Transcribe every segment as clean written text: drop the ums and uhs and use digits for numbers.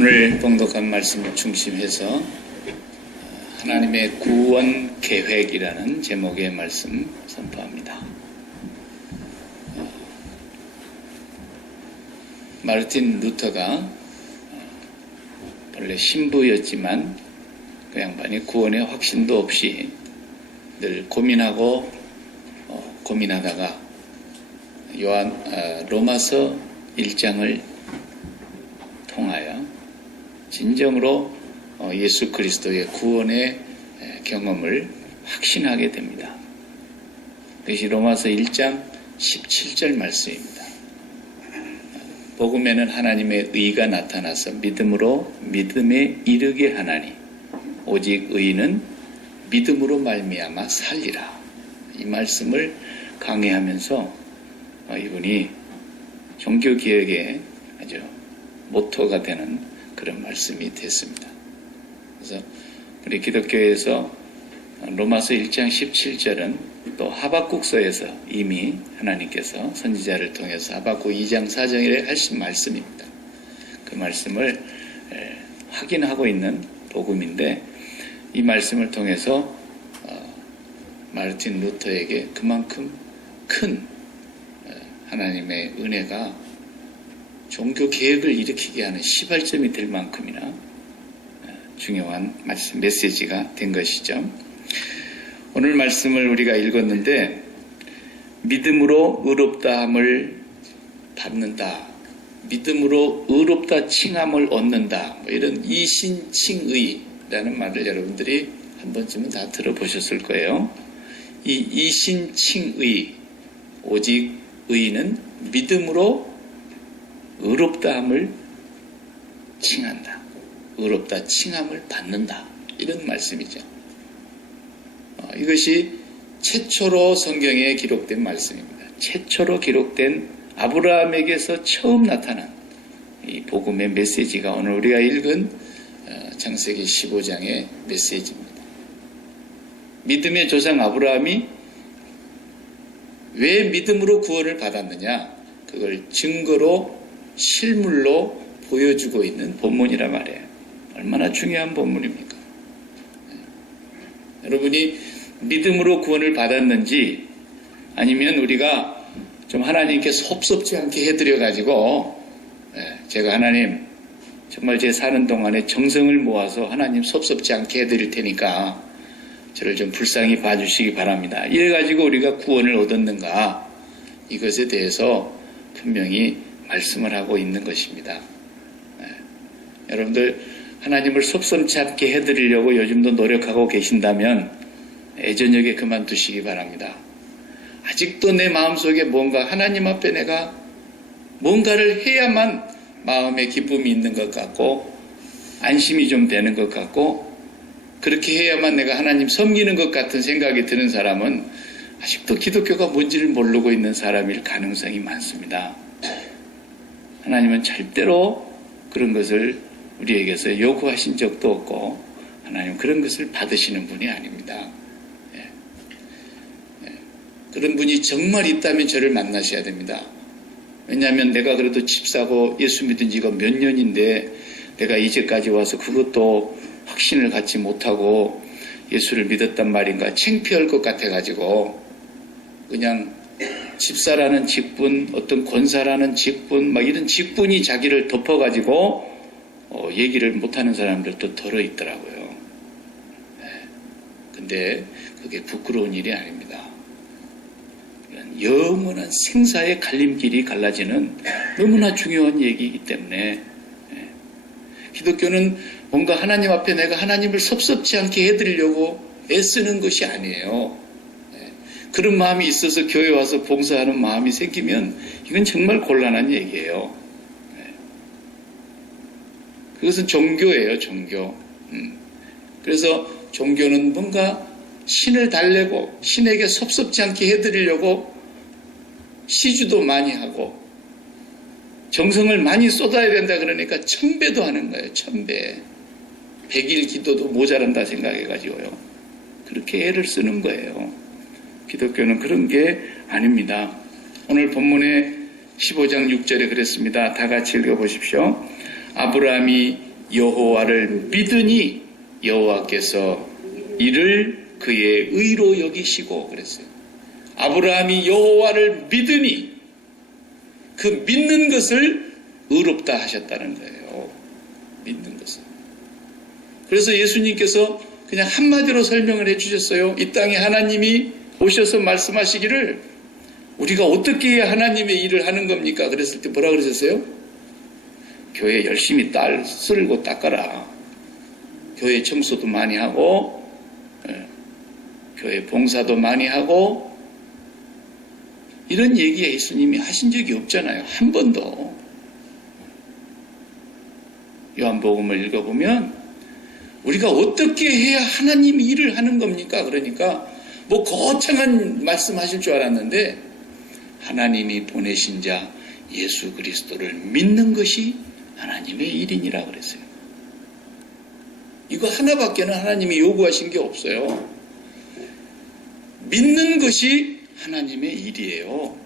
오늘 봉독한 말씀을 중심해서 하나님의 구원 계획이라는 제목의 말씀 선포합니다. 마르틴 루터가 원래 신부였지만 그 양반이 구원의 확신도 없이 늘 고민하고 고민하다가 로마서 1장을 통하여 진정으로 예수 그리스도의 구원의 경험을 확신하게 됩니다. 그것이 로마서 1장 17절 말씀입니다. 복음에는 하나님의 의가 나타나서 믿음으로 믿음에 이르게 하나니 오직 의인은 믿음으로 말미암아 살리라. 이 말씀을 강해하면서 이분이 종교개혁의 아주 모토가 되는 그런 말씀이 됐습니다. 그래서 우리 기독교에서 로마서 1장 17절은 또 하박국서에서 이미 하나님께서 선지자를 통해서 하박국 2장 4절에 하신 말씀입니다. 그 말씀을 확인하고 있는 복음인데 이 말씀을 통해서 마르틴 루터에게 그만큼 큰 하나님의 은혜가 종교 개혁을 일으키게 하는 시발점이 될 만큼이나 중요한 말씀, 메시지가 된 것이죠. 오늘 말씀을 우리가 읽었는데 믿음으로 의롭다함을 받는다, 믿음으로 의롭다 칭함을 얻는다, 이런 이신칭의라는 말을 여러분들이 한 번쯤은 다 들어보셨을 거예요. 이 이신칭의, 오직 의인은 믿음으로 의롭다함을 칭한다, 의롭다 칭함을 받는다, 이런 말씀이죠. 이것이 최초로 성경에 기록된 말씀입니다. 최초로 기록된 아브라함에게서 처음 나타난 이 복음의 메시지가 오늘 우리가 읽은 창세기 15장의 메시지입니다. 믿음의 조상 아브라함이 왜 믿음으로 구원을 받았느냐, 그걸 증거로 실물로 보여주고 있는 본문이라 말이에요. 얼마나 중요한 본문입니까? 여러분이 믿음으로 구원을 받았는지, 아니면 우리가 좀 하나님께 섭섭지 않게 해드려가지고 제가 하나님 정말 제 사는 동안에 정성을 모아서 하나님 섭섭지 않게 해드릴 테니까 저를 좀 불쌍히 봐주시기 바랍니다, 이래가지고 우리가 구원을 얻었는가, 이것에 대해서 분명히 말씀을 하고 있는 것입니다. 여러분들 하나님을 섭섭지 않게 해드리려고 요즘도 노력하고 계신다면 애저녁에 그만두시기 바랍니다. 아직도 내 마음속에 뭔가 하나님 앞에 내가 뭔가를 해야만 마음에 기쁨이 있는 것 같고 안심이 좀 되는 것 같고 그렇게 해야만 내가 하나님 섬기는 것 같은 생각이 드는 사람은 아직도 기독교가 뭔지를 모르고 있는 사람일 가능성이 많습니다. 하나님은 절대로 그런 것을 우리에게서 요구하신 적도 없고 하나님 그런 것을 받으시는 분이 아닙니다. 그런 분이 정말 있다면 저를 만나셔야 됩니다. 왜냐하면 내가 그래도 집 사고 예수 믿은 지가 몇 년인데 내가 이제까지 와서 그것도 확신을 갖지 못하고 예수를 믿었단 말인가 창피할 것 같아가지고 그냥 집사라는 직분, 어떤 권사라는 직분, 막 이런 직분이 자기를 덮어가지고 얘기를 못하는 사람들도 덜어 있더라고요. 근데 그게 부끄러운 일이 아닙니다. 영원한 생사의 갈림길이 갈라지는 너무나 중요한 얘기이기 때문에 기독교는 뭔가 하나님 앞에 내가 하나님을 섭섭지 않게 해드리려고 애쓰는 것이 아니에요. 그런 마음이 있어서 교회 와서 봉사하는 마음이 생기면 이건 정말 곤란한 얘기예요. 그것은 종교예요, 종교. 그래서 종교는 뭔가 신을 달래고 신에게 섭섭지 않게 해드리려고 시주도 많이 하고 정성을 많이 쏟아야 된다 그러니까 1000배도 하는 거예요. 1000배. 100일 기도도 모자란다 생각해가지고요. 그렇게 애를 쓰는 거예요. 기독교는 그런 게 아닙니다. 오늘 본문의 15장 6절에 그랬습니다. 다 같이 읽어보십시오. 아브라함이 여호와를 믿으니 여호와께서 이를 그의 의로 여기시고 그랬어요. 아브라함이 여호와를 믿으니 그 믿는 것을 의롭다 하셨다는 거예요. 믿는 것을. 그래서 예수님께서 그냥 한마디로 설명을 해주셨어요. 이 땅에 하나님이 오셔서 말씀하시기를 우리가 어떻게 해야 하나님의 일을 하는 겁니까? 그랬을 때 뭐라 그러셨어요? 교회 열심히 쓸고 닦아라. 교회 청소도 많이 하고 교회 봉사도 많이 하고 이런 얘기 예수님이 하신 적이 없잖아요. 한 번도. 요한복음을 읽어보면 우리가 어떻게 해야 하나님 일을 하는 겁니까? 그러니까 뭐 거창한 말씀하실 줄 알았는데 하나님이 보내신 자 예수 그리스도를 믿는 것이 하나님의 일이니라 그랬어요. 이거 하나밖에는 하나님이 요구하신 게 없어요. 믿는 것이 하나님의 일이에요.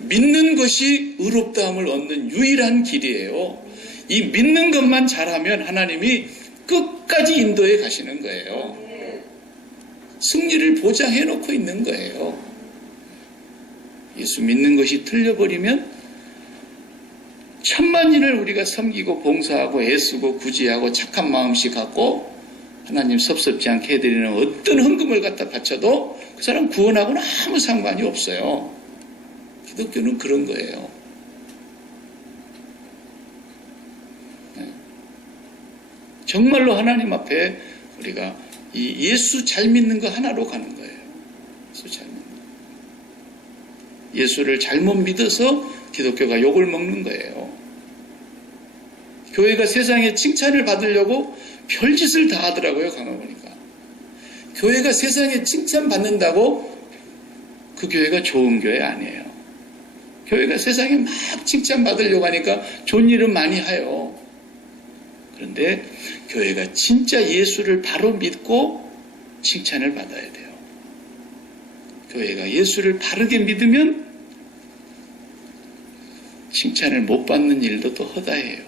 믿는 것이 의롭다함을 얻는 유일한 길이에요. 이 믿는 것만 잘하면 하나님이 끝까지 인도해 가시는 거예요. 승리를 보장해 놓고 있는 거예요. 예수 믿는 것이 틀려버리면 천만인을 우리가 섬기고 봉사하고 애쓰고 구제하고 착한 마음씩 갖고 하나님 섭섭지 않게 해드리는 어떤 헌금을 갖다 바쳐도 그 사람 구원하고는 아무 상관이 없어요. 기독교는 그런 거예요. 정말로 하나님 앞에 우리가 이 예수 잘 믿는 거 하나로 가는 거예요. 예수 잘 믿는 거. 예수를 잘못 믿어서 기독교가 욕을 먹는 거예요. 교회가 세상에 칭찬을 받으려고 별짓을 다 하더라고요. 가만보니까. 교회가 세상에 칭찬받는다고 그 교회가 좋은 교회 아니에요. 교회가 세상에 막 칭찬받으려고 하니까 좋은 일은 많이 해요. 그런데 교회가 진짜 예수를 바로 믿고 칭찬을 받아야 돼요. 교회가 예수를 바르게 믿으면 칭찬을 못 받는 일도 또 허다해요.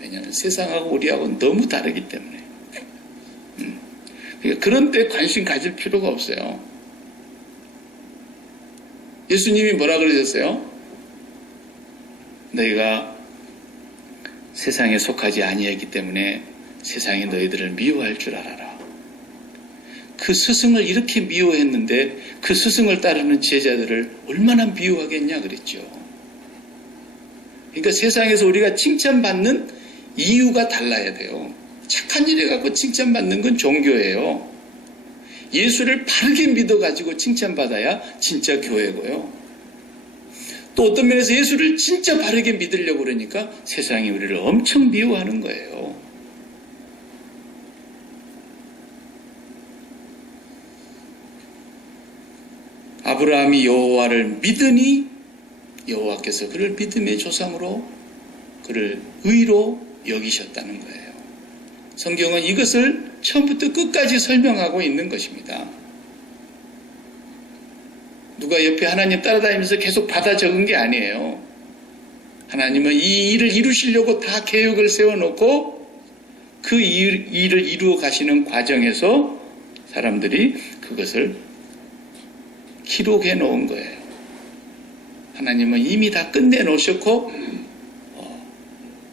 왜냐하면 세상하고 우리하고는 너무 다르기 때문에. 그러니까 그런 데 관심 가질 필요가 없어요. 예수님이 뭐라 그러셨어요? 너희가 세상에 속하지 아니하기 때문에 세상이 너희들을 미워할 줄 알아라. 그 스승을 이렇게 미워했는데 그 스승을 따르는 제자들을 얼마나 미워하겠냐 그랬죠. 그러니까 세상에서 우리가 칭찬받는 이유가 달라야 돼요. 착한 일에 갖고 칭찬받는 건 종교예요. 예수를 바르게 믿어가지고 칭찬받아야 진짜 교회고요. 또 어떤 면에서 예수를 진짜 바르게 믿으려고 그러니까 세상이 우리를 엄청 미워하는 거예요. 아브라함이 여호와를 믿으니 여호와께서 그를 믿음의 조상으로 그를 의로 여기셨다는 거예요. 성경은 이것을 처음부터 끝까지 설명하고 있는 것입니다. 누가 옆에 하나님 따라다니면서 계속 받아 적은 게 아니에요. 하나님은 이 일을 이루시려고 다 계획을 세워놓고 그 일을 이루어 가시는 과정에서 사람들이 그것을 기록해 놓은 거예요. 하나님은 이미 다 끝내 놓으셨고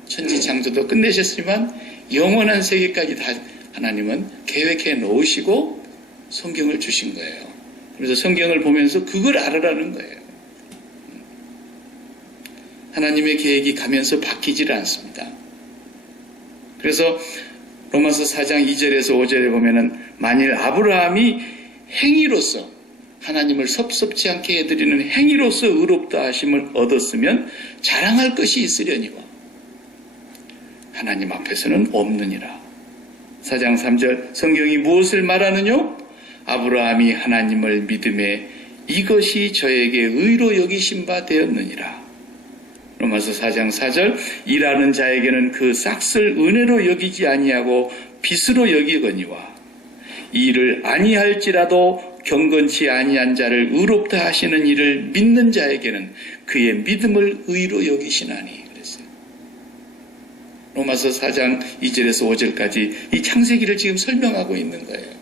천지창조도 끝내셨지만 영원한 세계까지 다 하나님은 계획해 놓으시고 성경을 주신 거예요. 그래서 성경을 보면서 그걸 알아라는 거예요. 하나님의 계획이 가면서 바뀌지를 않습니다. 그래서 로마서 4장 2절에서 5절에 보면은 만일 아브라함이 행위로서 하나님을 섭섭지 않게 해드리는 행위로서 의롭다 하심을 얻었으면 자랑할 것이 있으려니와 하나님 앞에서는 없느니라. 4장 3절 성경이 무엇을 말하느뇨? 아브라함이 하나님을 믿음에 이것이 저에게 의로 여기신 바 되었느니라. 로마서 4장 4절 일하는 자에게는 그 싹을 은혜로 여기지 아니하고 빚으로 여기거니와 이 일을 아니할지라도 경건치 아니한 자를 의롭다 하시는 일을 믿는 자에게는 그의 믿음을 의로 여기시나니 그랬어요. 로마서 4장 2절에서 5절까지 이 창세기를 지금 설명하고 있는 거예요.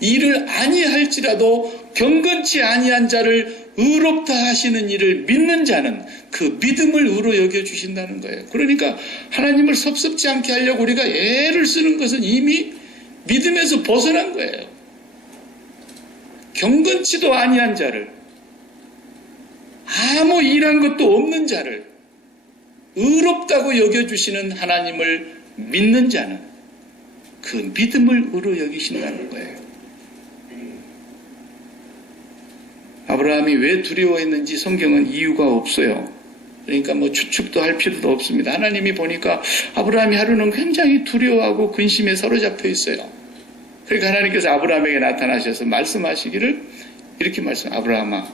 이를 아니할지라도 경건치 아니한 자를 의롭다 하시는 이를 믿는 자는 그 믿음을 의로 여겨주신다는 거예요. 그러니까 하나님을 섭섭지 않게 하려고 우리가 애를 쓰는 것은 이미 믿음에서 벗어난 거예요. 경건치도 아니한 자를, 아무 일한 것도 없는 자를 의롭다고 여겨주시는 하나님을 믿는 자는 그 믿음을 의로 여기신다는 거예요. 아브라함이 왜 두려워했는지 성경은 이유가 없어요. 그러니까 뭐 추측도 할 필요도 없습니다. 하나님이 보니까 아브라함이 하루는 굉장히 두려워하고 근심에 사로잡혀 있어요. 그러니까 하나님께서 아브라함에게 나타나셔서 말씀하시기를 이렇게 아브라함아,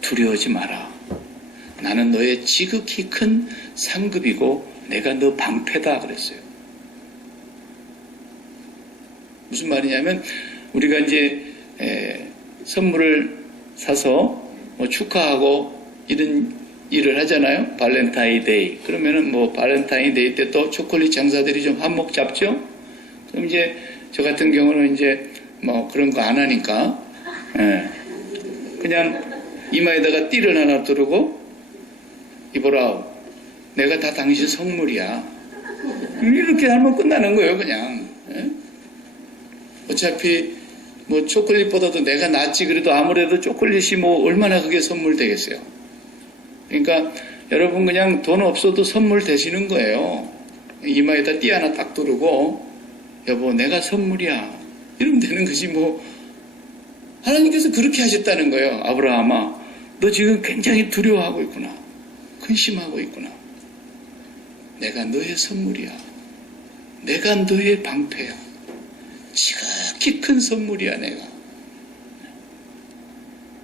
두려워하지 마라. 나는 너의 지극히 큰 상급이고 내가 너 방패다 그랬어요. 무슨 말이냐면 우리가 이제 선물을 사서 뭐 축하하고 이런 일을 하잖아요. 발렌타인데이. 그러면은 뭐 발렌타인데이 때 또 초콜릿 장사들이 좀 한몫 잡죠. 그럼 이제 저 같은 경우는 이제 뭐 그런 거 안 하니까 그냥 이마에다가 띠를 하나 두르고 이보라, 내가 다 당신 선물이야. 이렇게 하면 끝나는 거예요, 그냥. 어차피 뭐 초콜릿보다도 내가 낫지. 그래도 아무래도 초콜릿이 뭐 얼마나 그게 선물 되겠어요. 그러니까 여러분 그냥 돈 없어도 선물 되시는 거예요. 이마에다 띠 하나 딱 두르고 여보 내가 선물이야. 이러면 되는 거지 뭐. 하나님께서 그렇게 하셨다는 거예요. 아브라함아, 너 지금 굉장히 두려워하고 있구나. 근심하고 있구나. 내가 너의 선물이야. 내가 너의 방패야. 지극히 큰 선물이야 내가.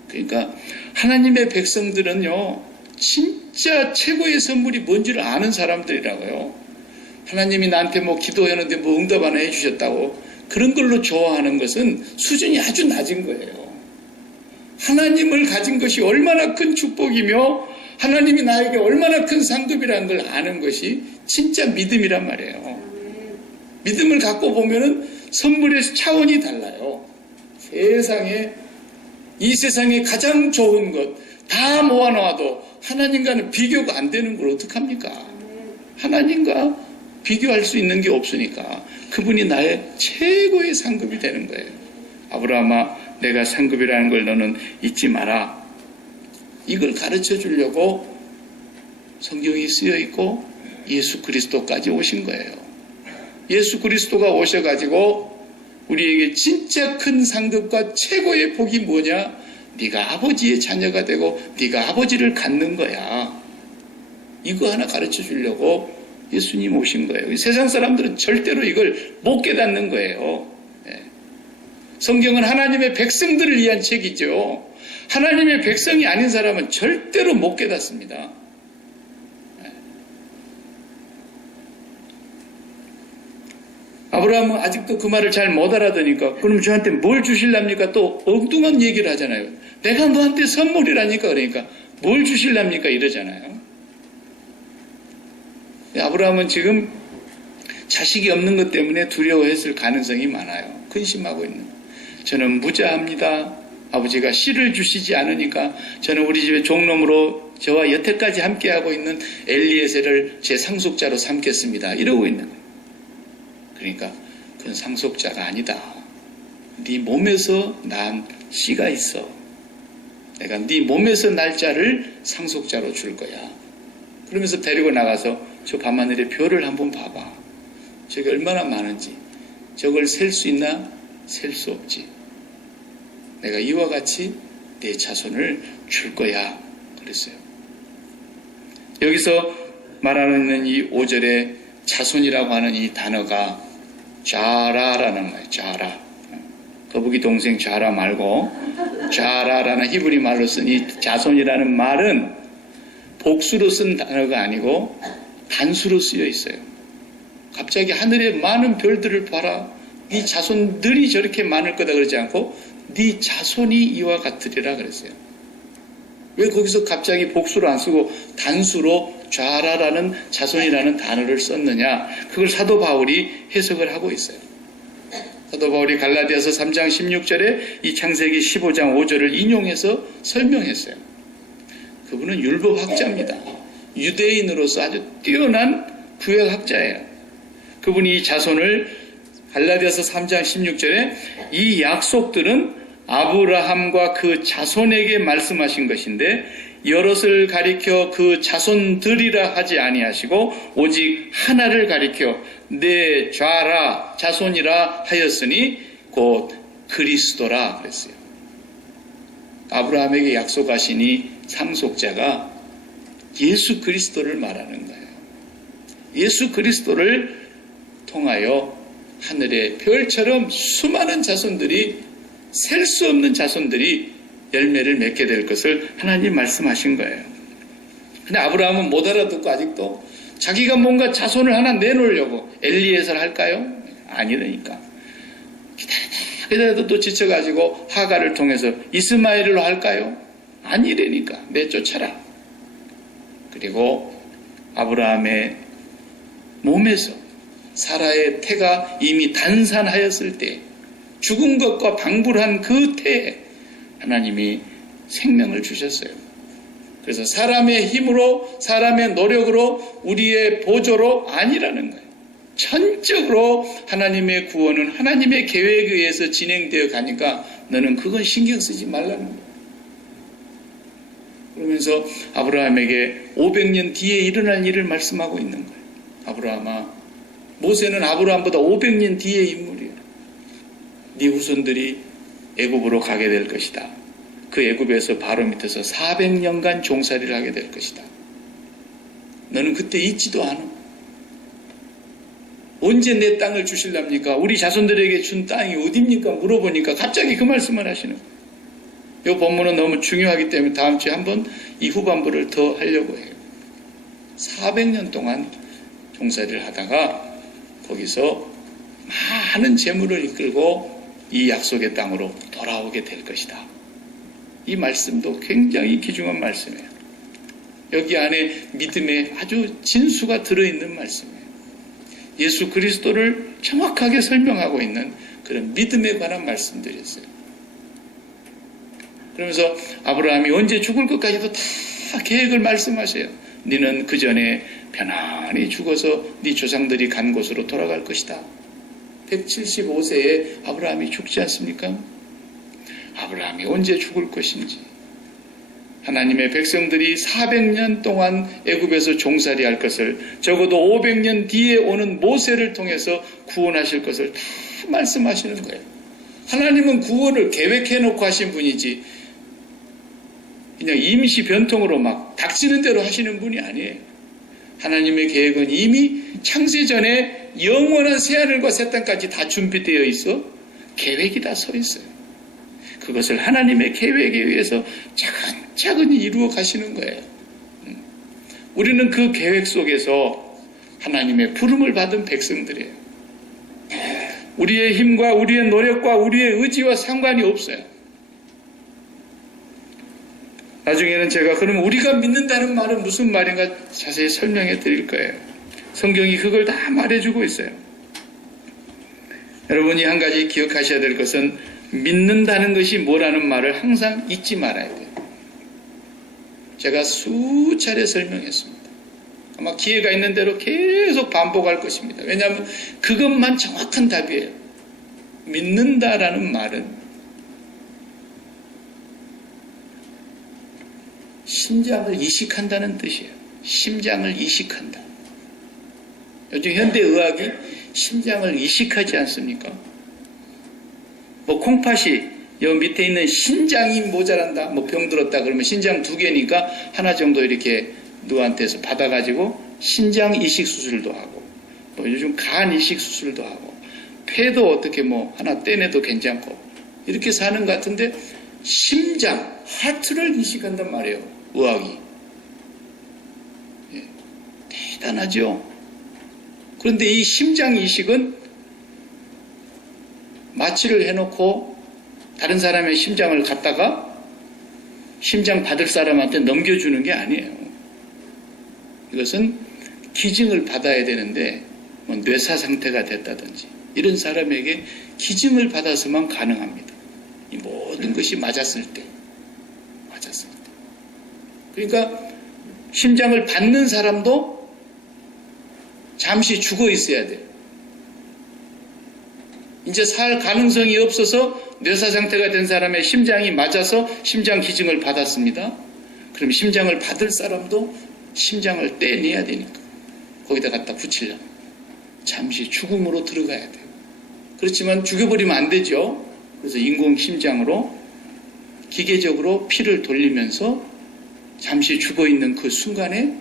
그러니까 하나님의 백성들은요 진짜 최고의 선물이 뭔지를 아는 사람들이라고요. 하나님이 나한테 뭐 기도했는데 뭐 응답 하나 해주셨다고 그런 걸로 좋아하는 것은 수준이 아주 낮은 거예요. 하나님을 가진 것이 얼마나 큰 축복이며 하나님이 나에게 얼마나 큰 상급이라는 걸 아는 것이 진짜 믿음이란 말이에요. 믿음을 갖고 보면은 선물의 차원이 달라요. 이 세상에 가장 좋은 것 다 모아놓아도 하나님과는 비교가 안 되는 걸 어떡합니까? 하나님과 비교할 수 있는 게 없으니까 그분이 나의 최고의 상급이 되는 거예요. 아브라함아, 내가 상급이라는 걸 너는 잊지 마라. 이걸 가르쳐 주려고 성경이 쓰여 있고 예수 그리스도까지 오신 거예요. 예수 그리스도가 오셔가지고 우리에게 진짜 큰 상급과 최고의 복이 뭐냐? 네가 아버지의 자녀가 되고 네가 아버지를 갖는 거야. 이거 하나 가르쳐 주려고 예수님 오신 거예요. 세상 사람들은 절대로 이걸 못 깨닫는 거예요. 성경은 하나님의 백성들을 위한 책이죠. 하나님의 백성이 아닌 사람은 절대로 못 깨닫습니다. 아브라함은 아직도 그 말을 잘 못 알아듣으니까 그럼 저한테 뭘 주실랍니까? 또 엉뚱한 얘기를 하잖아요. 내가 너한테 선물이라니까. 그러니까 뭘 주실랍니까? 이러잖아요. 아브라함은 지금 자식이 없는 것 때문에 두려워했을 가능성이 많아요. 근심하고 있는. 저는 무자합니다. 아버지가 씨를 주시지 않으니까 저는 우리 집에 종놈으로 저와 여태까지 함께하고 있는 엘리에셀을 제 상속자로 삼겠습니다. 이러고 있는 거예요. 그러니까 그건 상속자가 아니다. 네 몸에서 난 씨가 있어. 내가 네 몸에서 날 자를 상속자로 줄 거야. 그러면서 데리고 나가서 저 밤하늘의 별을 한번 봐봐. 저게 얼마나 많은지. 저걸 셀 수 있나? 셀 수 없지. 내가 이와 같이 내 자손을 줄 거야. 그랬어요. 여기서 말하는 이 5절에 자손이라고 하는 이 단어가 자라라는 거예요. 자라. 거북이 동생 자라 말고 자라라는 히브리 말로 쓴 이 자손이라는 말은 복수로 쓴 단어가 아니고 단수로 쓰여 있어요. 갑자기 하늘에 많은 별들을 봐라. 네 자손들이 저렇게 많을 거다 그러지 않고 네 자손이 이와 같으리라 그랬어요. 왜 거기서 갑자기 복수를 안 쓰고 단수로 좌라라는 자손이라는 단어를 썼느냐? 그걸 사도 바울이 해석을 하고 있어요. 사도 바울이 갈라디아서 3장 16절에 이 창세기 15장 5절을 인용해서 설명했어요. 그분은 율법학자입니다. 유대인으로서 아주 뛰어난 구약학자예요. 그분이 이 자손을 갈라디아서 3장 16절에 이 약속들은 아브라함과 그 자손에게 말씀하신 것인데 여럿을 가리켜 그 자손들이라 하지 아니하시고 오직 하나를 가리켜 내 좌라 자손이라 하였으니 곧 그리스도라 그랬어요. 아브라함에게 약속하신 이 상속자가 예수 그리스도를 말하는 거예요. 예수 그리스도를 통하여 하늘의 별처럼 수많은 자손들이 셀 수 없는 자손들이 열매를 맺게 될 것을 하나님 말씀하신 거예요. 근데 아브라함은 못 알아듣고 아직도 자기가 뭔가 자손을 하나 내놓으려고 엘리에서를 할까요? 아니라니까. 기다려도 또 지쳐가지고 하가를 통해서 이스마엘로 할까요? 아니라니까. 내쫓아라. 그리고 아브라함의 몸에서 사라의 태가 이미 단산하였을 때 죽은 것과 방불한 그 태에 하나님이 생명을 주셨어요. 그래서 사람의 힘으로 사람의 노력으로 우리의 보조로 아니라는 거예요. 전적으로 하나님의 구원은 하나님의 계획에 의해서 진행되어 가니까 너는 그건 신경 쓰지 말라는 거예요. 그러면서 아브라함에게 500년 뒤에 일어날 일을 말씀하고 있는 거예요. 아브라함아, 모세는 아브라함보다 500년 뒤의 인물이에요. 네 후손들이 애굽으로 가게 될 것이다. 그 애굽에서 바로 밑에서 400년간 종살이를 하게 될 것이다. 너는 그때 있지도 않아. 언제 내 땅을 주실랍니까? 우리 자손들에게 준 땅이 어디입니까? 물어보니까 갑자기 그 말씀을 하시는 거예요. 이 본문은 너무 중요하기 때문에 다음 주에 한번 이 후반부를 더 하려고 해요. 400년 동안 종살이를 하다가 거기서 많은 재물을 이끌고 이 약속의 땅으로 돌아오게 될 것이다. 이 말씀도 굉장히 귀중한 말씀이에요. 여기 안에 믿음의 아주 진수가 들어있는 말씀이에요. 예수 그리스도를 정확하게 설명하고 있는 그런 믿음에 관한 말씀들이었어요. 그러면서 아브라함이 언제 죽을 것까지도 다 계획을 말씀하세요. 너는 그 전에 편안히 죽어서 네 조상들이 간 곳으로 돌아갈 것이다. 175세에 아브라함이 죽지 않습니까? 아브라함이 언제 죽을 것인지, 하나님의 백성들이 400년 동안 애굽에서 종살이 할 것을, 적어도 500년 뒤에 오는 모세를 통해서 구원하실 것을 다 말씀하시는 거예요. 하나님은 구원을 계획해 놓고 하신 분이지 그냥 임시 변통으로 막 닥치는 대로 하시는 분이 아니에요. 하나님의 계획은 이미 창세전에 영원한 새하늘과 새 땅까지 다 준비되어 있어 계획이 다 서 있어요. 그것을 하나님의 계획에 의해서 차근차근히 이루어 가시는 거예요. 우리는 그 계획 속에서 하나님의 부름을 받은 백성들이에요. 우리의 힘과 우리의 노력과 우리의 의지와 상관이 없어요. 나중에는 제가 그러면 우리가 믿는다는 말은 무슨 말인가 자세히 설명해 드릴 거예요. 성경이 그걸 다 말해주고 있어요. 여러분이 한 가지 기억하셔야 될 것은 믿는다는 것이 뭐라는 말을 항상 잊지 말아야 돼요. 제가 수차례 설명했습니다. 아마 기회가 있는 대로 계속 반복할 것입니다. 왜냐하면 그것만 정확한 답이에요. 믿는다라는 말은 심장을 이식한다는 뜻이에요. 심장을 이식한다. 요즘 현대의학이 심장을 이식하지 않습니까? 뭐 콩팥이 여 밑에 있는 신장이 모자란다, 뭐 병들었다 그러면 신장 2개니까 하나 정도 이렇게 누구한테서 받아가지고 신장 이식 수술도 하고, 뭐 요즘 간 이식 수술도 하고, 폐도 어떻게 뭐 하나 떼내도 괜찮고 이렇게 사는 것 같은데 심장, 하트를 이식한단 말이에요. 의학이. 예, 대단하죠. 그런데 이 심장 이식은 마취를 해놓고 다른 사람의 심장을 갖다가 심장 받을 사람한테 넘겨주는 게 아니에요. 이것은 기증을 받아야 되는데 뭐 뇌사 상태가 됐다든지 이런 사람에게 기증을 받아서만 가능합니다. 이 모든 것이 맞았을 때. 그러니까 심장을 받는 사람도 잠시 죽어 있어야 돼요. 이제 살 가능성이 없어서 뇌사 상태가 된 사람의 심장이 맞아서 심장 기증을 받았습니다. 그럼 심장을 받을 사람도 심장을 떼내야 되니까 거기다 갖다 붙이려면 잠시 죽음으로 들어가야 돼요. 그렇지만 죽여버리면 안 되죠. 그래서 인공심장으로 기계적으로 피를 돌리면서 잠시 죽어있는 그 순간에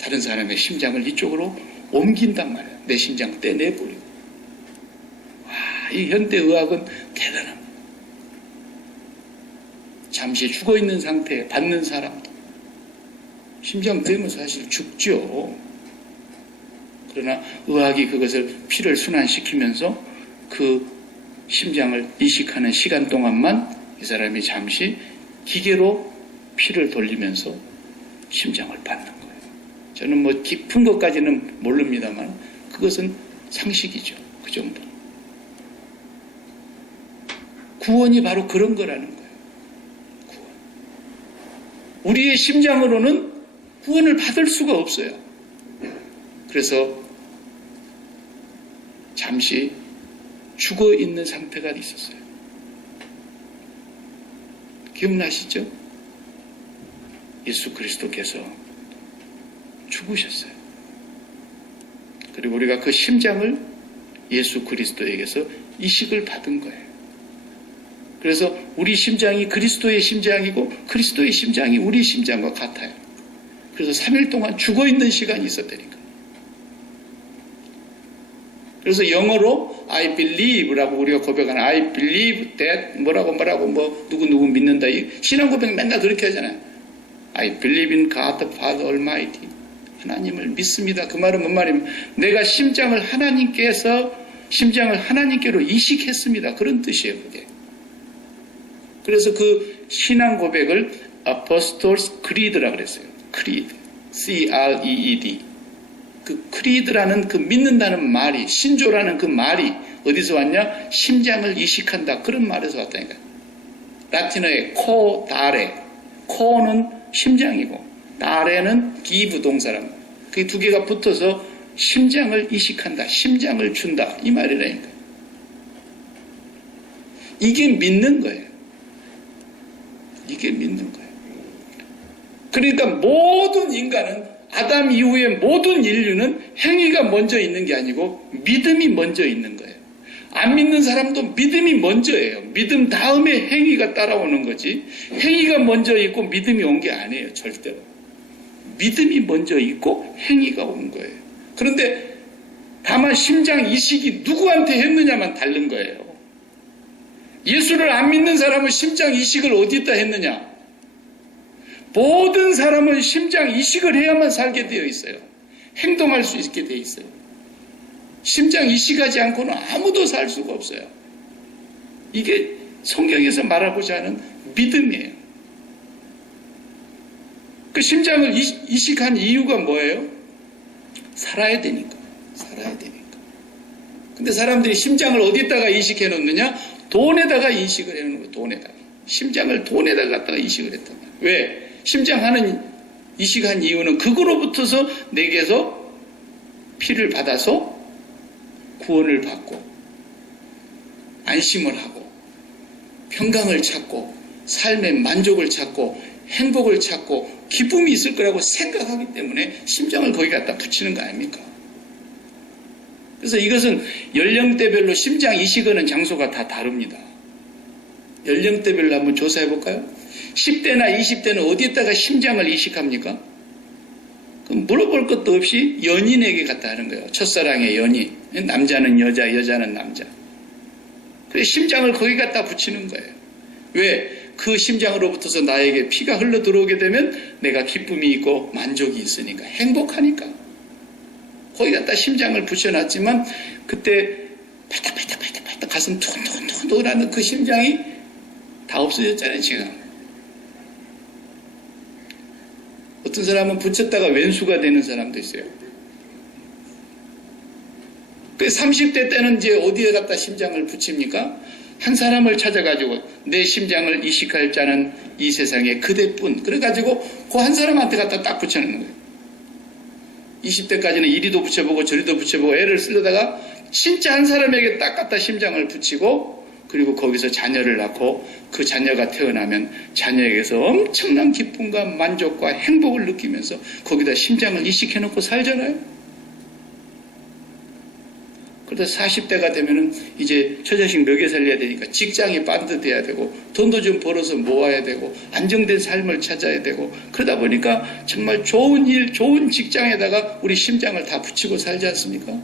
다른 사람의 심장을 이쪽으로 옮긴단 말이에요. 내 심장 떼내버리고. 와, 이 현대의학은 대단합니다. 잠시 죽어있는 상태에 받는 사람도 심장 떼면 사실 죽죠. 그러나 의학이 그것을 피를 순환시키면서 그 심장을 이식하는 시간 동안만 이 사람이 잠시 기계로 피를 돌리면서 심장을 받는 거예요. 저는 뭐 깊은 것까지는 모릅니다만 그것은 상식이죠. 그 정도. 구원이 바로 그런 거라는 거예요. 구원. 우리의 심장으로는 구원을 받을 수가 없어요. 그래서 잠시 죽어 있는 상태가 있었어요. 기억나시죠? 예수 그리스도께서 죽으셨어요. 그리고 우리가 그 심장을 예수 그리스도에게서 이식을 받은 거예요. 그래서 우리 심장이 그리스도의 심장이고 그리스도의 심장이 우리 심장과 같아요. 그래서 3일 동안 죽어있는 시간이 있었다니까. 그래서 영어로 I believe라고 우리가 고백하는 I believe that 뭐라고 누구 믿는다. 이 신앙 고백 맨날 그렇게 하잖아요. I believe in God the Father Almighty. 하나님을 믿습니다. 그 말은 뭔 말이면 내가 심장을 하나님께로 이식했습니다. 그런 뜻이에요. 그게. 그래서 그 신앙 고백을 Apostles' Creed라고 그랬어요. Creed. C-R-E-E-D. 그 creed라는 그 믿는다는 말이, 신조라는 그 말이 어디서 왔냐? 심장을 이식한다. 그런 말에서 왔다니까. 라틴어의 코, 다레. 코는 심장이고 다레는 give 동사랍니다. 그 두 개가 붙어서 심장을 이식한다. 심장을 준다. 이 말이라니까. 이게 믿는 거예요. 이게 믿는 거예요. 그러니까 모든 인간은 아담 이후에 모든 인류는 행위가 먼저 있는 게 아니고 믿음이 먼저 있는 거예요. 안 믿는 사람도 믿음이 먼저예요. 믿음 다음에 행위가 따라오는 거지. 행위가 먼저 있고 믿음이 온 게 아니에요. 절대로. 믿음이 먼저 있고 행위가 온 거예요. 그런데 다만 심장 이식이 누구한테 했느냐만 다른 거예요. 예수를 안 믿는 사람은 심장 이식을 어디다 했느냐? 모든 사람은 심장 이식을 해야만 살게 되어 있어요. 행동할 수 있게 되어 있어요. 심장 이식하지 않고는 아무도 살 수가 없어요. 이게 성경에서 말하고자 하는 믿음이에요. 그 심장을 이식한 이유가 뭐예요? 살아야 되니까. 살아야 되니까. 근데 사람들이 심장을 어디다가 이식해 놓느냐? 돈에다가 이식을 해 놓는 거예요. 돈에다가. 심장을 돈에다가 갖다가 이식을 했단 말이에요. 왜? 심장 하는 이식한 이유는 그거로부터서 내게서 피를 받아서 구원을 받고 안심을 하고 평강을 찾고 삶의 만족을 찾고 행복을 찾고 기쁨이 있을 거라고 생각하기 때문에 심장을 거기 갖다 붙이는 거 아닙니까? 그래서 이것은 연령대별로 심장 이식하는 장소가 다 다릅니다. 연령대별로 한번 조사해 볼까요? 10대나 20대는 어디에다가 심장을 이식합니까? 그럼 물어볼 것도 없이 연인에게 갖다 하는 거예요. 첫사랑의 연인. 남자는 여자, 여자는 남자. 그래서 심장을 거기 갖다 붙이는 거예요. 왜? 그 심장으로부터서 나에게 피가 흘러 들어오게 되면 내가 기쁨이 있고 만족이 있으니까, 행복하니까. 거기 갖다 심장을 붙여놨지만 그때 팔딱팔딱 가슴 툭툭툭툭 하는 그 심장이 다 없어졌잖아요, 지금. 어떤 사람은 붙였다가 왼수가 되는 사람도 있어요. 그 30대 때는 이제 어디에 갖다 심장을 붙입니까? 한 사람을 찾아가지고 내 심장을 이식할 자는 이 세상에 그대뿐. 그래가지고 그 한 사람한테 갖다 딱 붙여놓는 거예요. 20대까지는 이리도 붙여보고 저리도 붙여보고 애를 쓰려다가 진짜 한 사람에게 딱 갖다 심장을 붙이고 그리고 거기서 자녀를 낳고 그 자녀가 태어나면 자녀에게서 엄청난 기쁨과 만족과 행복을 느끼면서 거기다 심장을 이식해놓고 살잖아요. 그러다 40대가 되면은 이제 처자식 먹여 살려야 되니까 직장이 반듯해야 되고 돈도 좀 벌어서 모아야 되고 안정된 삶을 찾아야 되고 그러다 보니까 정말 좋은 일, 좋은 직장에다가 우리 심장을 다 붙이고 살지 않습니까?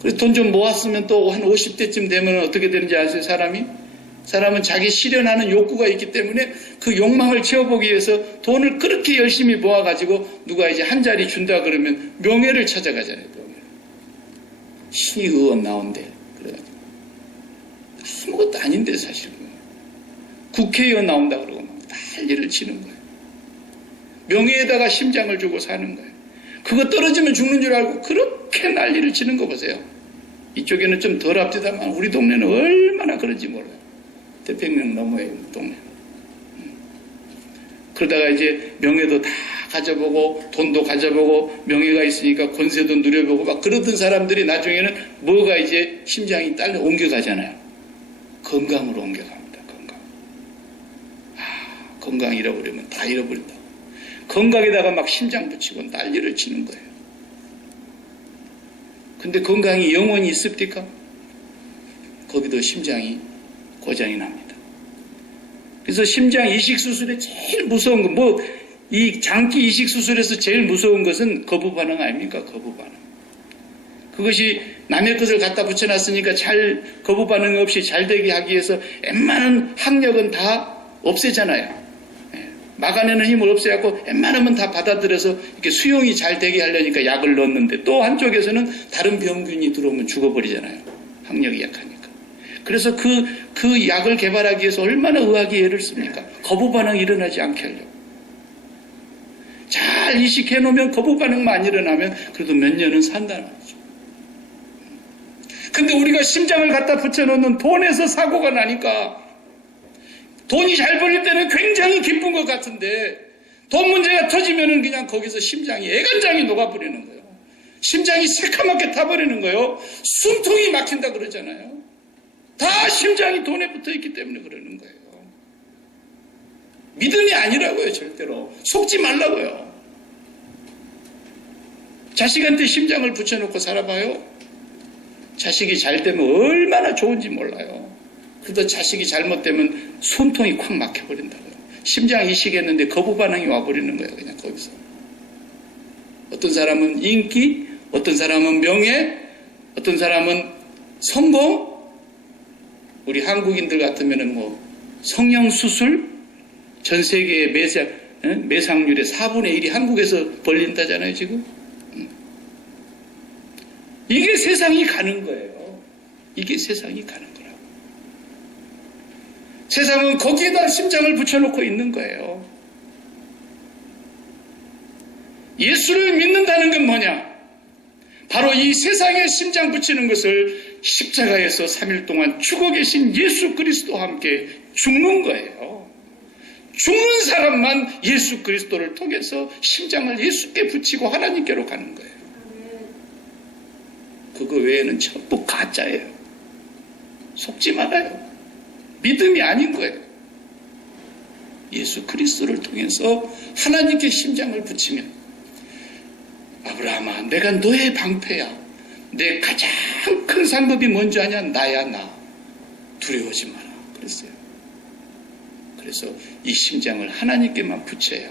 그래서 돈 좀 모았으면 또 한 50대쯤 되면 어떻게 되는지 아세요? 사람은 자기 실현하는 욕구가 있기 때문에 그 욕망을 채워보기 위해서 돈을 그렇게 열심히 모아가지고 누가 이제 한 자리 준다 그러면 명예를 찾아가잖아요. 신이 의원 나온대. 그래가지고 아무것도 아닌데 사실은 국회의원 나온다 그러고 막 난리를 치는 거예요. 명예에다가 심장을 주고 사는 거예요. 그거 떨어지면 죽는 줄 알고 그렇게 난리를 치는 거 보세요. 이쪽에는 좀 덜 합디다만 우리 동네는 얼마나 그런지 몰라요. 태평양 너머에 동네. 그러다가 이제 명예도 다 가져보고 돈도 가져보고 명예가 있으니까 권세도 누려보고 막 그러던 사람들이 나중에는 뭐가 이제 심장이 딸려 옮겨가잖아요. 건강으로 옮겨갑니다. 건강 잃어버리면 다 잃어버린다. 건강에다가 막 심장 붙이고 난리를 치는 거예요. 근데 건강이 영원히 있습니까? 거기도 심장이 고장이 납니다. 그래서 심장 이식 수술에 제일 무서운 거 이 장기 이식 수술에서 제일 무서운 것은 거부 반응 아닙니까? 거부 반응. 그것이 남의 것을 갖다 붙여놨으니까 거부 반응 없이 잘 되게 하기 위해서 웬만한 학력은 다 없애잖아요. 막아내는 힘을 없애갖고 웬만하면 다 받아들여서 이렇게 수용이 잘 되게 하려니까 약을 넣었는데 또 한쪽에서는 다른 병균이 들어오면 죽어버리잖아요. 학력이 약하니까. 그래서 그 약을 개발하기 위해서 얼마나 의학이 애를 씁니까? 거부 반응이 일어나지 않게 하려고. 잘 이식해 놓으면 거부 반응만 안 일어나면 그래도 몇 년은 산다는 거죠. 근데 우리가 심장을 갖다 붙여놓는 돈에서 사고가 나니까 돈이 잘 벌릴 때는 굉장히 기쁜 것 같은데 돈 문제가 터지면은 그냥 거기서 심장이 애간장이 녹아버리는 거예요. 심장이 새카맣게 타버리는 거예요. 숨통이 막힌다 그러잖아요. 다 심장이 돈에 붙어있기 때문에 그러는 거예요. 믿음이 아니라고요. 절대로. 속지 말라고요. 자식한테 심장을 붙여놓고 살아봐요. 자식이 잘 되면 얼마나 좋은지 몰라요. 그러다 자식이 잘못되면 손통이 콱 막혀버린다고요. 심장 이식했는데 거부 반응이 와버리는 거예요. 그냥 거기서. 어떤 사람은 인기, 어떤 사람은 명예, 어떤 사람은 성공. 우리 한국인들 같으면은 성형수술, 전 세계의 매상률의 4분의 1이 한국에서 벌린다잖아요, 지금. 이게 세상이 가는 거예요. 이게 세상이 가는 거라고. 세상은 거기에다 심장을 붙여놓고 있는 거예요. 예수를 믿는다는 건 뭐냐? 바로 이 세상에 심장 붙이는 것을 십자가에서 3일 동안 죽어 계신 예수 그리스도와 함께 죽는 거예요. 죽는 사람만 예수 그리스도를 통해서 심장을 예수께 붙이고 하나님께로 가는 거예요. 그거 외에는 전부 가짜예요. 속지 말아요. 믿음이 아닌 거예요. 예수 그리스도를 통해서 하나님께 심장을 붙이면 아브라함아, 내가 너의 방패야. 내 가장 큰 상급이 뭔지 아냐? 나야, 나. 두려워하지 마라. 그랬어요. 그래서 이 심장을 하나님께만 붙여야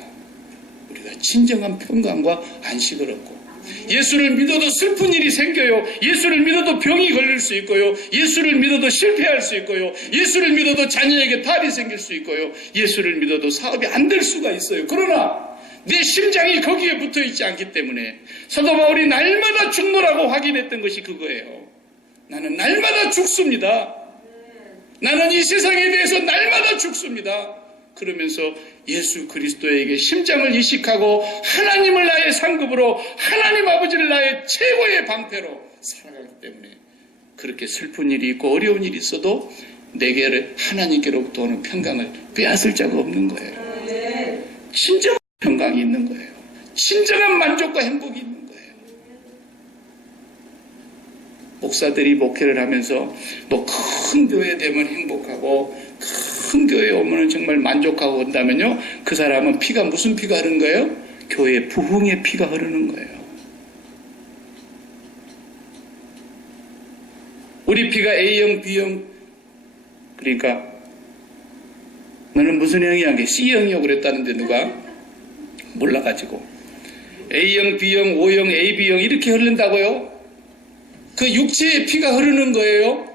우리가 진정한 평강과 안식을 얻고, 예수를 믿어도 슬픈 일이 생겨요. 예수를 믿어도 병이 걸릴 수 있고요. 예수를 믿어도 실패할 수 있고요. 예수를 믿어도 자녀에게 탈이 생길 수 있고요. 예수를 믿어도 사업이 안 될 수가 있어요. 그러나 내 심장이 거기에 붙어있지 않기 때문에 사도 바울이 날마다 죽노라고 확인했던 것이 그거예요. 나는 날마다 죽습니다. 나는 이 세상에 대해서 날마다 죽습니다. 그러면서 예수 그리스도에게 심장을 이식하고 하나님을 나의 상급으로 하나님 아버지를 나의 최고의 방패로 살아가기 때문에 그렇게 슬픈 일이 있고 어려운 일이 있어도 내게 하나님께로부터 오는 평강을 빼앗을 자가 없는 거예요. 진정한 평강이 있는 거예요. 진정한 만족과 행복이 있는 거예요. 목사들이 목회를 하면서 뭐 큰 교회 되면 행복하고 큰 교회에 오면 정말 만족하고 온다면요, 그 사람은 피가 무슨 피가 흐르는 거예요? 교회 부흥의 피가 흐르는 거예요. 우리 피가 A형, B형, 그러니까 너는 무슨 형이야? C형이요 그랬다는데 누가 몰라가지고 A형, B형, O형, AB형 이렇게 흐른다고요? 그 육체의 피가 흐르는 거예요.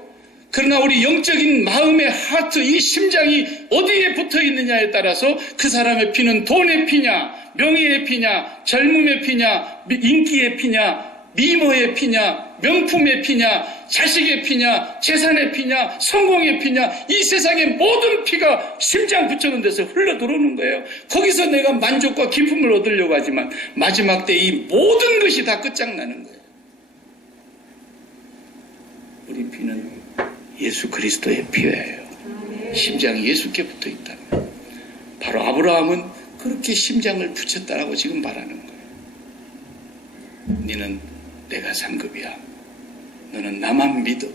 그러나 우리 영적인 마음의 하트, 이 심장이 어디에 붙어 있느냐에 따라서 그 사람의 피는 돈의 피냐, 명예의 피냐, 젊음의 피냐, 인기의 피냐, 미모의 피냐, 명품의 피냐, 자식의 피냐, 재산의 피냐, 성공의 피냐, 이 세상의 모든 피가 심장 붙여놓은 데서 흘러 들어오는 거예요. 거기서 내가 만족과 기쁨을 얻으려고 하지만 마지막 때 이 모든 것이 다 끝장나는 거예요. 우리 피는 예수 그리스도의 피예요. 심장이 예수께 붙어 있다면 바로 아브라함은 그렇게 심장을 붙였다라고 지금 말하는 거예요. 너는 내가 상급이야. 너는 나만 믿어.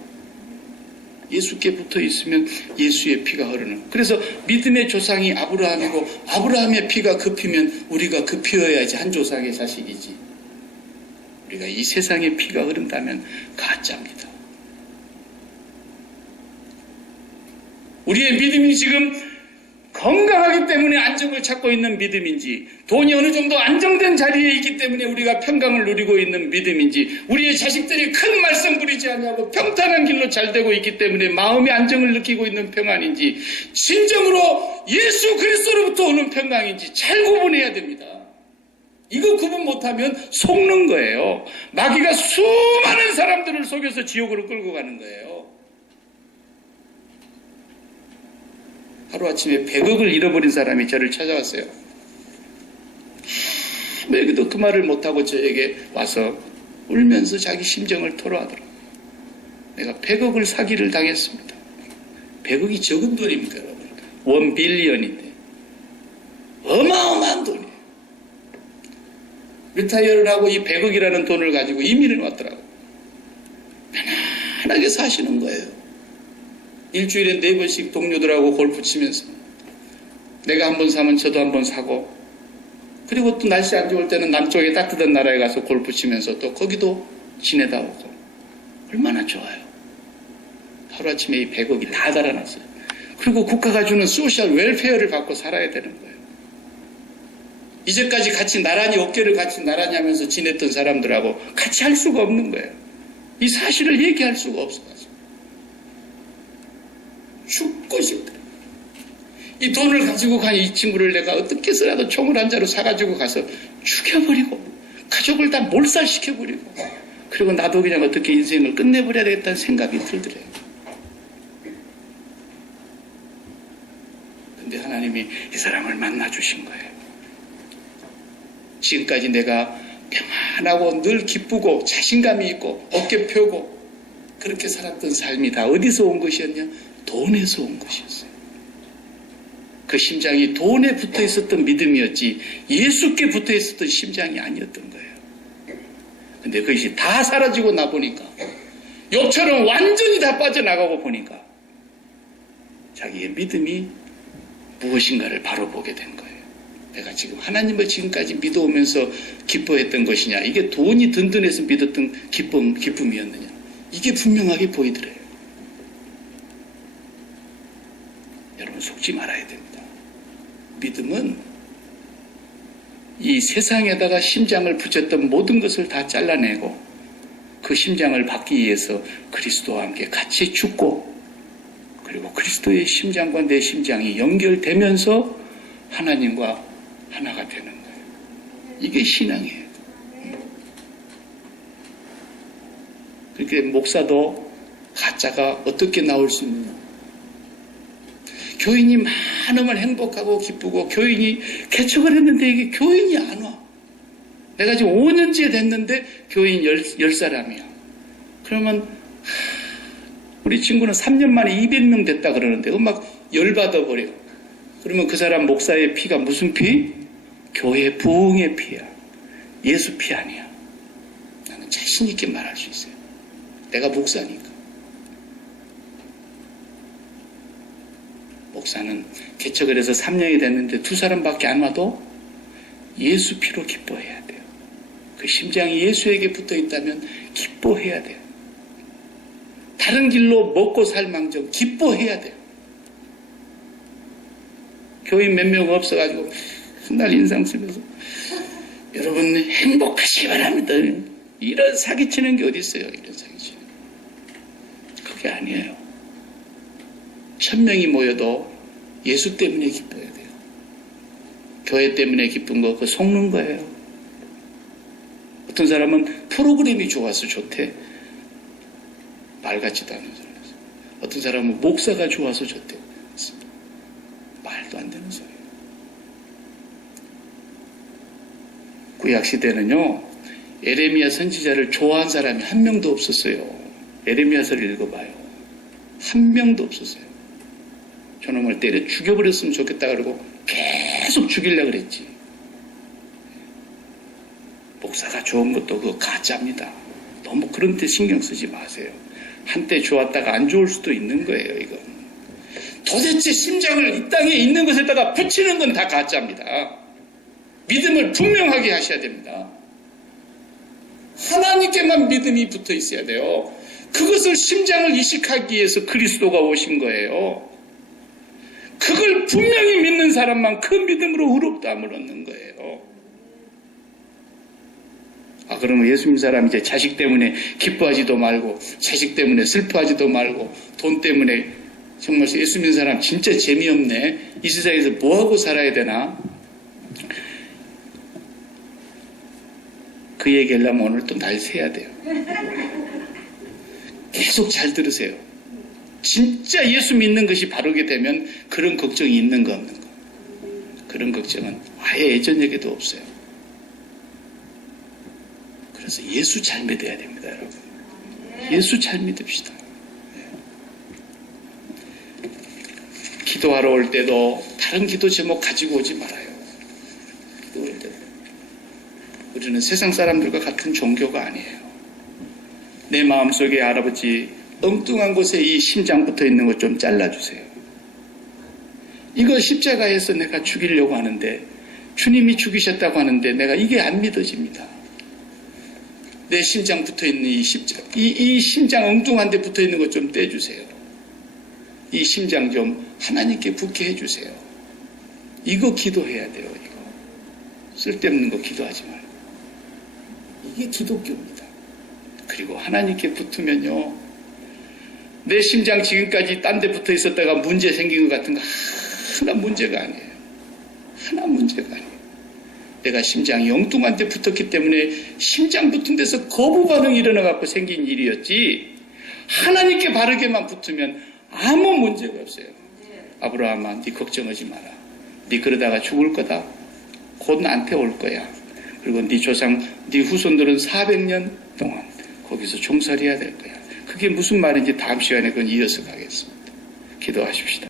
예수께 붙어 있으면 예수의 피가 흐르는. 그래서 믿음의 조상이 아브라함이고 아브라함의 피가 급히면 우리가 급히어야지 한 조상의 자식이지. 우리가 이 세상의 피가 흐른다면 가짜입니다. 우리의 믿음이 지금 건강하기 때문에 안정을 찾고 있는 믿음인지, 돈이 어느 정도 안정된 자리에 있기 때문에 우리가 평강을 누리고 있는 믿음인지, 우리의 자식들이 큰 말썽 부리지 아니하고 평탄한 길로 잘 되고 있기 때문에 마음의 안정을 느끼고 있는 평안인지, 진정으로 예수 그리스도로부터 오는 평강인지 잘 구분해야 됩니다. 이거 구분 못하면 속는 거예요. 마귀가 수많은 사람들을 속여서 지옥으로 끌고 가는 거예요. 하루아침에 100억을 잃어버린 사람이 저를 찾아왔어요. 아무에게도 그 말을 못하고 저에게 와서 울면서 자기 심정을 토로하더라고요. 내가 100억을 사기를 당했습니다. 100억이 적은 돈입니까, 여러분? 1 빌리언인데. 어마어마한 돈이에요. 리타이어를 하고 이 100억이라는 돈을 가지고 이민을 왔더라고요. 편안하게 사시는 거예요. 일주일에 4번씩 동료들하고 골프 치면서 내가 한 번 사면 저도 한 번 사고, 그리고 또 날씨 안 좋을 때는 남쪽에 따뜻한 나라에 가서 골프 치면서 또 거기도 지내다 오고. 얼마나 좋아요. 하루아침에 이 100억이 다 달아났어요. 그리고 국가가 주는 소셜 웰페어를 받고 살아야 되는 거예요. 이제까지 같이 나란히 어깨를 같이 나란히 하면서 지냈던 사람들하고 같이 할 수가 없는 거예요. 이 사실을 얘기할 수가 없어가지고 죽고 싶더라고요. 이 돈을 가지고 간 이 친구를 내가 어떻게 해서라도 총을 한 자루 사가지고 가서 죽여버리고 가족을 다 몰살시켜버리고, 그리고 나도 그냥 어떻게 인생을 끝내버려야 되겠다는 생각이 들더래요. 근데 하나님이 이 사람을 만나주신 거예요. 지금까지 내가 평안하고 늘 기쁘고 자신감이 있고 어깨 펴고 그렇게 살았던 삶이 다 어디서 온 것이었냐? 돈에서 온 것이었어요. 그 심장이 돈에 붙어 있었던 믿음이었지 예수께 붙어 있었던 심장이 아니었던 거예요. 근데 그것이 다 사라지고 나 보니까, 욥처럼 완전히 다 빠져나가고 보니까 자기의 믿음이 무엇인가를 바로 보게 된 거예요. 내가 지금 하나님을 지금까지 믿어오면서 기뻐했던 것이냐, 이게 돈이 든든해서 믿었던 기쁨이었느냐, 이게 분명하게 보이더래요. 여러분 속지 말아야 됩니다. 믿음은 이 세상에다가 심장을 붙였던 모든 것을 다 잘라내고 그 심장을 받기 위해서 그리스도와 함께 같이 죽고, 그리고 그리스도의 심장과 내 심장이 연결되면서 하나님과 하나가 되는 거예요. 이게 신앙이에요. 그렇게 목사도 가짜가 어떻게 나올 수 있느냐. 교인이 많으면 행복하고 기쁘고 교인이 개척을 했는데 이게 교인이 안 와. 내가 지금 5년째 됐는데 교인 10사람이야. 그러면 우리 친구는 3년 만에 200명 됐다 그러는데 막 열받아 버려. 그러면 그 사람 목사의 피가 무슨 피? 교회 부흥의 피야. 예수 피 아니야. 나는 자신 있게 말할 수 있어요. 내가 목사니까. 목사는 개척을 해서 3년이 됐는데 2사람밖에 안 와도 예수 피로 기뻐해야 돼요. 그 심장이 예수에게 붙어 있다면 기뻐해야 돼요. 다른 길로 먹고 살 망정 기뻐해야 돼요. 교인 몇 명 없어가지고 날 인상 쓰면서 여러분 행복하시기 바랍니다. 이런 사기치는 게 어디 있어요? 이런 사기치는. 그게 아니에요. 1000명이 모여도 예수 때문에 기뻐야 돼요. 교회 때문에 기쁜 거 그거 속는 거예요. 어떤 사람은 프로그램이 좋아서 좋대. 말 같지도 않은 소리. 어떤 사람은 목사가 좋아서 좋대. 말도 안 되는 소리예요. 구약시대는요, 에레미야 선지자를 좋아한 사람이 한 명도 없었어요. 에레미야서를 읽어봐요. 한 명도 없었어요. 저놈을 때려 죽여버렸으면 좋겠다 그러고 계속 죽이려고 그랬지. 목사가 좋은 것도 그거 가짜입니다. 너무 그런 데 신경 쓰지 마세요. 한때 좋았다가 안 좋을 수도 있는 거예요, 이건. 도대체 심장을 이 땅에 있는 것에다가 붙이는 건 다 가짜입니다. 믿음을 분명하게 하셔야 됩니다. 하나님께만 믿음이 붙어 있어야 돼요. 그것을 심장을 이식하기 위해서 그리스도가 오신 거예요. 그걸 분명히 믿는 사람만 그 믿음으로 의롭다함을 얻는 거예요. 그러면 예수 믿는 사람이 이제 자식 때문에 기뻐하지도 말고 자식 때문에 슬퍼하지도 말고 돈 때문에 정말 예수 믿는 사람 진짜 재미없네. 이 세상에서 뭐하고 살아야 되나? 그 얘기하려면 오늘 또 날 새야 돼요. 계속 잘 들으세요. 진짜 예수 믿는 것이 바르게 되면 그런 걱정이 있는 거 없는 거. 그런 걱정은 아예 예전에게도 없어요. 그래서 예수 잘 믿어야 됩니다, 여러분. 예수 잘 믿읍시다. 기도하러 올 때도 다른 기도 제목 가지고 오지 말아요. 기도할 때도. 우리는 세상 사람들과 같은 종교가 아니에요. 내 마음속에 할아버지 엉뚱한 곳에 이 심장 붙어 있는 것 좀 잘라주세요. 이거 십자가에서 내가 죽이려고 하는데 주님이 죽이셨다고 하는데 내가 이게 안 믿어집니다. 내 심장 붙어 있는 이 십자, 이 심장 엉뚱한 데 붙어 있는 것 좀 떼주세요. 이 심장 좀 하나님께 붙게 해주세요. 이거 기도해야 돼요. 이거 쓸데없는 거 기도하지 말고. 이게 기독교입니다. 그리고 하나님께 붙으면요, 내 심장 지금까지 딴 데 붙어 있었다가 문제 생긴 것 같은 거 하나 문제가 아니에요. 하나 문제가 아니에요. 내가 심장이 엉뚱한 데 붙었기 때문에 심장 붙은 데서 거부 반응이 일어나갖고 생긴 일이었지, 하나님께 바르게만 붙으면 아무 문제가 없어요. 아브라함아, 네 걱정하지 마라. 네 그러다가 죽을 거다. 곧 나한테 올 거야. 그리고 네 조상, 네 후손들은 400년 동안 거기서 종살이해야 될 거야. 그게 무슨 말인지 다음 시간에 그건 이어서 가겠습니다. 기도하십시다.